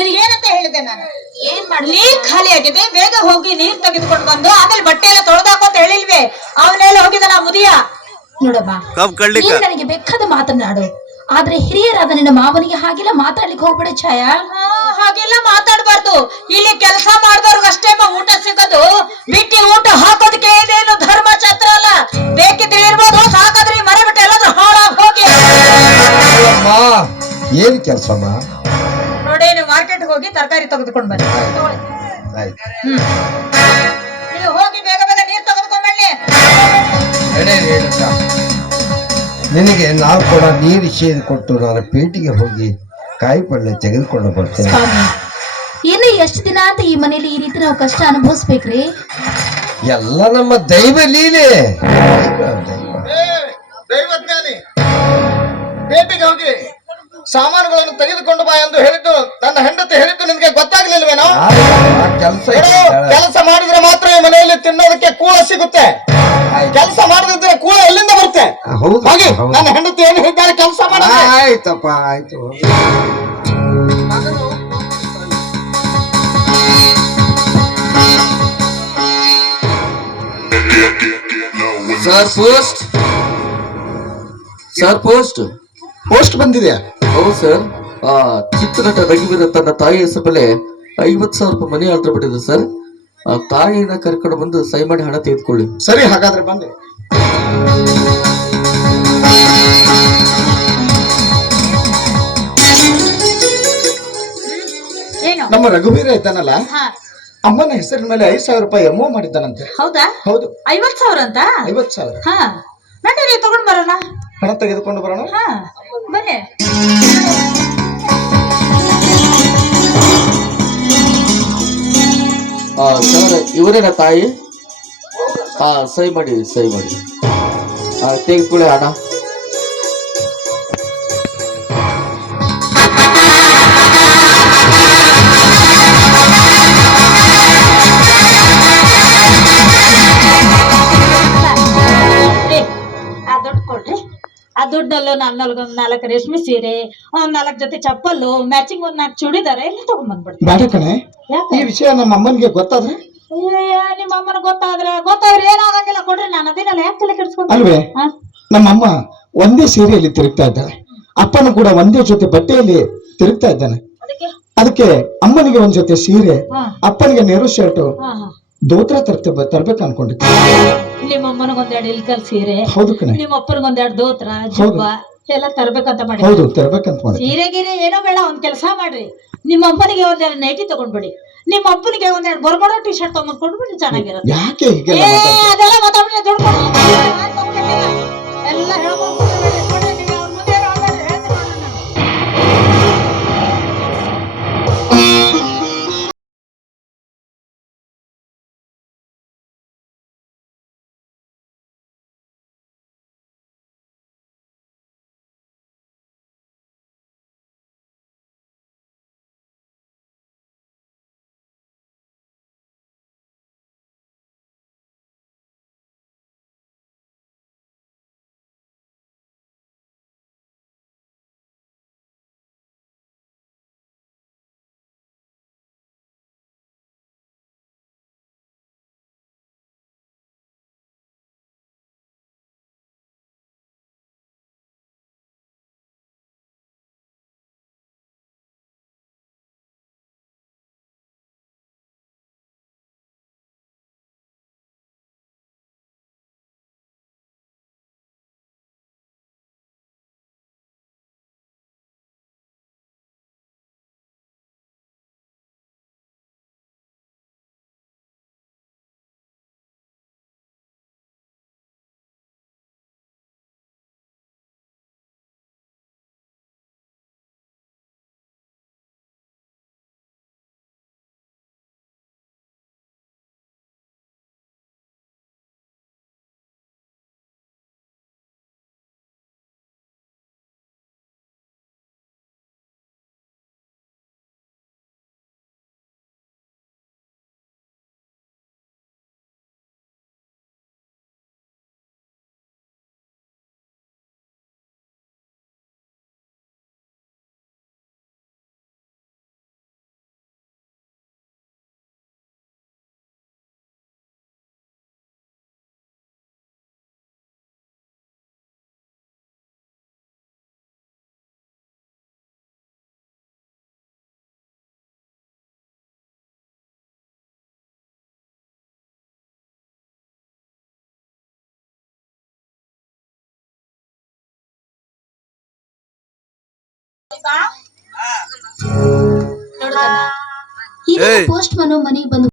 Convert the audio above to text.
ನಿನಗೇನಂತ ಹೇಳಿದೆ ನಾನು? ನೀರ್ ಖಾಲಿ ಆಗಿದೆ, ಬೇಗ ಹೋಗಿ ನೀರ್ ತೆಗೆದುಕೊಂಡು ಬಂದು ಆಮೇಲೆ ಬಟ್ಟೆ ಎಲ್ಲ ತೊಳೆದಾಕು ಅಂತ ಹೇಳಿಲ್ವೇ? ಅವನೆಲ್ಲ ಹೋಗಿದ್ದಾನ ಮುದಿಯ. ನೋಡಮ್ಮ, ನನಗೆ ಬೇಕಾದ ಮಾತನಾಡು, ಆದ್ರೆ ಹಿರಿಯರಾದ ನಿನ್ನ ಮಾವನಿಗೆ ಹಾಗೆಲ್ಲ ಮಾತಾಡ್ಲಿಕ್ಕೆ ಹೋಗ್ಬೇಡ ಛಾಯಾ. ಹಾಗೆಲ್ಲ ಮಾತಾಡ್ಬಾರ್ದು. ಇಲ್ಲಿ ಕೆಲಸ ಮಾಡಿದವ್ರಿಗಷ್ಟೇ ಊಟ ಸಿಗೋದು, ಬಿಟ್ಟಿ ಊಟ ಹಾಕೋದಕ್ಕೆ ಇದೇನು ಧರ್ಮಛತ್ರ ಅಲ್ಲ. ಬೇಕಿದ್ರೆ ಇರ್ಬೋದು, ಸಾಕಾದ್ರೆ ಮನೆ ಬಿಟ್ಟು ಎಲ್ಲಾದ್ರೂ ಹಾಳಾಗಿ ಹೋಗಿ. ಏನ್ ಕೆಲಸಮ್ಮ? ನೋಡಿ, ನೀವು ಮಾರ್ಕೆಟ್ ಹೋಗಿ ತರಕಾರಿ ತೆಗೆದುಕೊಂಡು ಬನ್ನಿ. ನೀವು ಹೋಗಿ ಬೇಗ ಬೇಗ ನೀರ್ ತೆಗೆದುಕೊಂಡ್ಬನ್ನಿ. ನಿನಗೆ ನಾವು ಕೂಡ ನೀರು ಸೇರಿ ಕೊಟ್ಟು ನಾನು ಪೇಟೆಗೆ ಹೋಗಿ ಕಾಯಿ ಪಲ್ಯ ತೆಗೆದುಕೊಂಡು ಬರ್ತೇನೆ. ಇನ್ನು ಎಷ್ಟು ದಿನ ಅಂತ ಈ ಮನೇಲಿ ಈ ರೀತಿ ನಾವು ಕಷ್ಟ ಅನುಭವಿಸ್ಬೇಕ್ರಿ? ಎಲ್ಲ ನಮ್ಮ ದೈವ ಲೀಲೆ. ದೈವಜ್ಞಾನಿ, ಪೇಟೆಗೆ ಹೋಗಿ ಸಾಮಾನುಗಳನ್ನು ತೆಗೆದುಕೊಂಡು ಬಾ ಎಂದು ಹೇಳಿದ್ದು ನನ್ನ ಹೆಂಡತಿ ಹೇಳಿದ್ದು ನಿನಗೆ ಗೊತ್ತಾಗ್ಲಿಲ್ವೇನೋ? ಕೆಲಸ ಮಾಡಿದ್ರೆ ಮಾತ್ರ ಈ ಮನೆಯಲ್ಲಿ ತಿನ್ನೋದಕ್ಕೆ ಕೂಳ ಸಿಗುತ್ತೆ. ಕೆಲಸ ಮಾಡದಿದ್ರೆ ಕೂಳ ಎಲ್ಲಿಂದ ಬರುತ್ತೆ? ಹಾಗೆ ನನ್ನ ಹೆಂಡತಿ ಏನು ಹೇಳಿದ್ದಾರೆ, ಕೆಲಸ ಮಾಡ. ಆಯ್ತಪ್ಪ, ಆಯ್ತು. Sir post, sir post post ಬಂದಿದೆ. ಹೌದು ಸರ್. ಚಿತ್ರನಟ ರಘುವೀರ ತನ್ನ ತಾಯಿ ಹೆಸರು ಮೇಲೆ 50,000 ರೂಪಾಯಿ ಮನಿ ಆರ್ಡರ್ ಬಿಟ್ಟಿದೆ ಸರ್. ಆ ತಾಯಿನ ಕರ್ಕೊಂಡು ಬಂದು ಸಹಿ ಮಾಡಿ ಹಣ ತೆಗೆದುಕೊಳ್ಳಿ. ಸರಿ, ಹಾಗಾದ್ರೆ ಬಂದೆ. ನಮ್ಮ ರಘುವೀರ ಇದ್ದಾನಲ್ಲ, ಅಮ್ಮನ ಹೆಸರಿನ ಮೇಲೆ 5,000 ರೂಪಾಯಿ ಎಮೋ ಮಾಡಿದ್ದಾನಂತೆ. ಹೌದಾ? ಹೌದು. 50,000 ಅಂತ? 50,000. ಹಾ, ನಡೀರಿ ತಗೊಂಡ್ ಬರೋಣ. ಹಣ ತೆಗೆದುಕೊಂಡು ಬರೋಣ. ಹಾ, ಬನ್ನಿ. ಸರ್, ಇವರೇನ ತಾಯಿ? ಸಹಿ ಮಾಡಿ, ಸಹಿ ಮಾಡಿ. ತೆಗೆದುಕೊಳ್ಳಿ ಹಣ. ಆ ದುಡ್ಡಲ್ಲೂ ನನ್ನೊಂದು 4 ರೇಷ್ಮೆ ಸೀರೆ, 4 ಜೊತೆ ಚಪ್ಪಲ್ಲು, ಮ್ಯಾಚಿಂಗ್ 1 4 ಚೂಡಿದಾರ ಎಲ್ಲ ತಗೊಂಡ್ಬಂದ್ಬಿಡ್ತೀನಿ. ಬೇಡ ಕಣೆ, ಈ ವಿಷಯ ನಮ್ಮ ಅಮ್ಮನಿಗೆ ಗೊತ್ತಾದ್ರೆ? ನಿಮ್ಮ ಅಮ್ಮನ ಗೊತ್ತಾದ್ರೆ ಏನಾಗಂಗಿಲ್ಲ, ಕೊಡ್ರಿ, ನಾನು ಅದೇನಲ್ಲ, ಯಾಕೆ ತಲೆ ಕೆಡಿಸ್ಕೊಂಡು ಅಲ್ವೇ? ನಮ್ಮಮ್ಮ ಒಂದೇ ಸೀರೆಯಲ್ಲಿ ತಿರುಗ್ತಾ ಇದ್ದಾಳೆ, ಅಪ್ಪನು ಕೂಡ ಒಂದೇ ಜೊತೆ ಬಟ್ಟೆಯಲ್ಲಿ ತಿರುಗ್ತಾ ಇದ್ದಾನೆ. ಅದಕ್ಕೆ ಅಮ್ಮನಿಗೆ ಒಂದ್ ಜೊತೆ ಸೀರೆ, ಅಪ್ಪನಿಗೆ ನೆರು ಶರ್ಟ್, ದೋತ್ರ ತರ್ಬೇಕು ಅನ್ಕೊಂಡಿದ್ದೆ. ನಿಮ್ಮ ಅಮ್ಮನಿಗೊಂದೆರಡು ಇಲ್ಕಲ್ ಸೀರೆ, ಹೌದು ಕಣೆ, ನಿಮ್ಮ ಅಪ್ಪನಿಗೊಂದೆರಡು ದೋತ್ರ ಜುಬ್ಬ ಎಲ್ಲ ತರ್ಬೇಕಂತ ಮಾಡಿ. ಹೌದು, ತರ್ಬೇಕಂತ ಮಾಡಿ. ಸೀರೆ ಗೀರೆ ಏನೋ ಬೇಡ, ಒಂದ್ ಕೆಲಸ ಮಾಡ್ರಿ, ನಿಮ್ಮ ಅಮ್ಮನಿಗೆ ಒಂದೆರಡು ನೈಟಿ ತಗೊಂಡ್ಬಿಡಿ, ನಿಮ್ಮ ಅಪ್ಪನಿಗೆ ಒಂದೆರಡು ಬೊರ್ಬಡೋ ಟಿ ಶರ್ಟ್ ತಗೊಂಡ್ಬಿಟ್ಬಿಡಿ, ಚೆನ್ನಾಗಿರುತ್ತೆ. ಯಾಕೆ ಹೀಗೆಲ್ಲ ಅದೆಲ್ಲ ಮಾತಾಡ್ಬಿಡಿ, ದುಡ್ಡು ಎಲ್ಲ ಹೇಳ್ಕೊಂಡು ನೋಡು ಕಣ್ಣ, ಈಗ ಪೋಸ್ಟ್ ಮನು ಮನೆಗೆ ಬಂದು